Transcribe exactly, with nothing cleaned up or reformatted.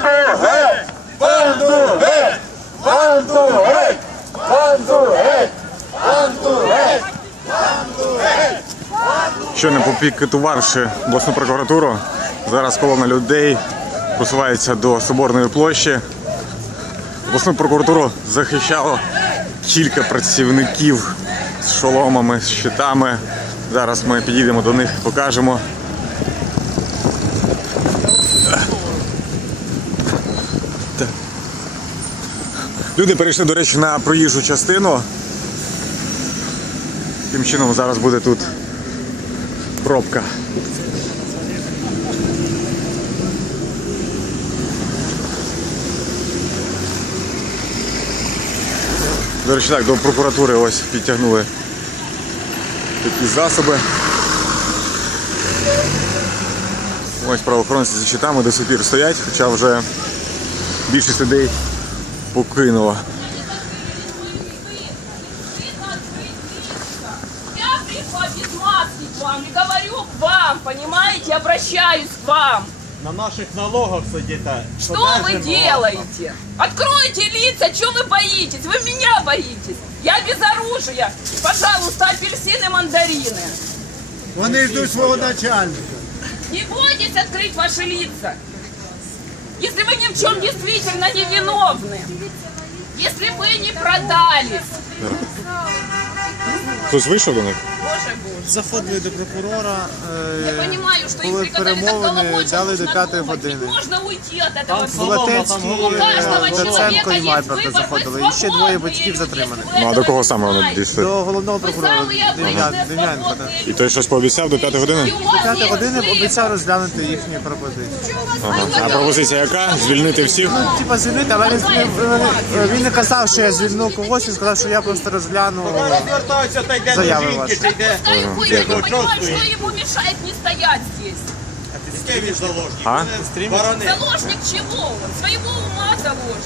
Банду геть! Банду геть! Банду геть! Банду геть! Банду геть! Банду геть! Щойно попікетувавши обласну прокуратуру, зараз колона людей просувається до Соборної площі. Обласну прокуратуру захищало кілька працівників з шоломами, з щитами. Зараз ми підійдемо до них, покажемо. Люди перейшли, до речі, на проїжджу частину. Таким чином зараз буде тут пробка. До речі, так, до прокуратури ось підтягнули такі засоби. Ось правоохоронці зі щитами до сих пір стоять, хоча вже більшість людей покинуло. Я пришла без маски к вам и говорю к вам, понимаете, обращаюсь к вам. На наших налогах сидите. Что вы делаете? Откройте лица, что вы боитесь? Вы меня боитесь. Я без оружия. Пожалуйста, апельсины, мандарины. Вони ждуть свого начальника. Не бойтесь открыть ваши лица. Если вы ни в чем действительно не виновны. Если вы не продались. Хтось вийшов до них? Боже Боже. Заходили до прокурора, Я е, понимаю, что им були приказали так перемовини, головой, дали до нужно п'ятої думать. години. Ведь можно уйти от этого всего. Булатецький, У каждого е, человека Доценко і есть Майберта выбор, заходили. вы І ще двоє свободные батьків люди, затримані. если вы Ну а до этого кого не саме вони знаете. дійшли? До головного Вы прокурора самые Дем'ян- обычные, Дем'яненка. да. свободные І той щось пообіцяв до п'ятої години? люди. У вас П'ятої есть години выбор. обіцяв розглянути їхні пропозиції. Ага. А пропозиція яка? Звільнити всіх? Типа звільнити, але він, він, він не казав, що я звільню когось, він сказав, що я просто розгляну. Розвертаються та йде до Заяви жінки, ваші. чи йде. Пускай уходит, я не понимаю, что ему мешает не стоять здесь. Який він заложник? А? Барани. Заложник чего он? Своего ума заложник.